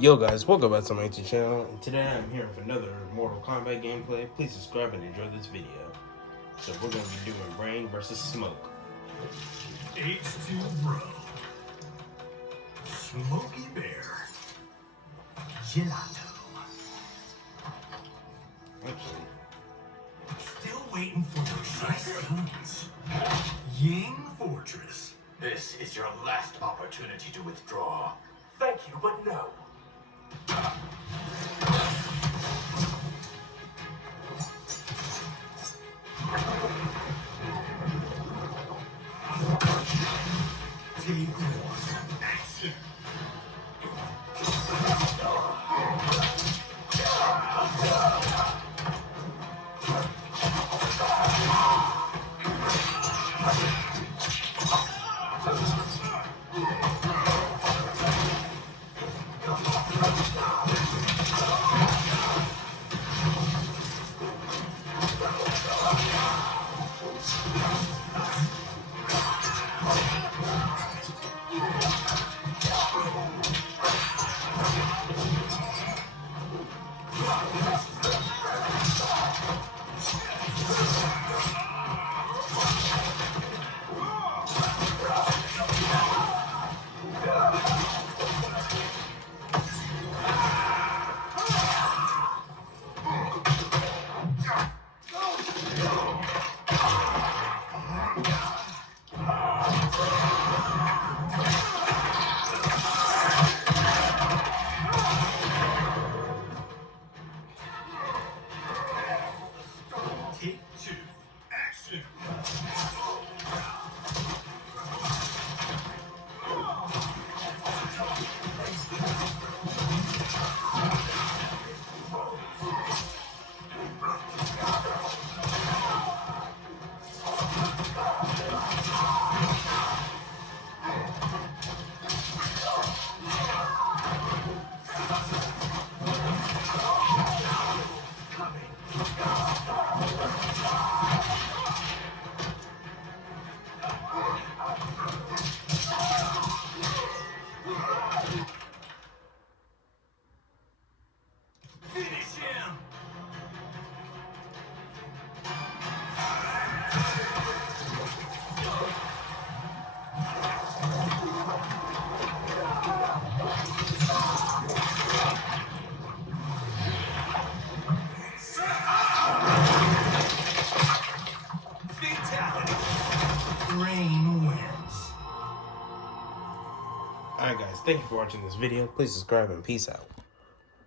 Yo guys, welcome back to my YouTube channel, and today I'm here with another Mortal Kombat gameplay. Please subscribe and enjoy this video. So we're going to be doing Rain versus Smoke. H2 Bro, Smokey Bear, Gelato. Actually, Still waiting for the Typhoons. Ying Fortress. This is your last opportunity to withdraw. Thank you, but no. Take one. Action. Take two. Action. Finish him. Fatality. Rain wins. alright guys, thank you for watching this video. Please subscribe and peace out.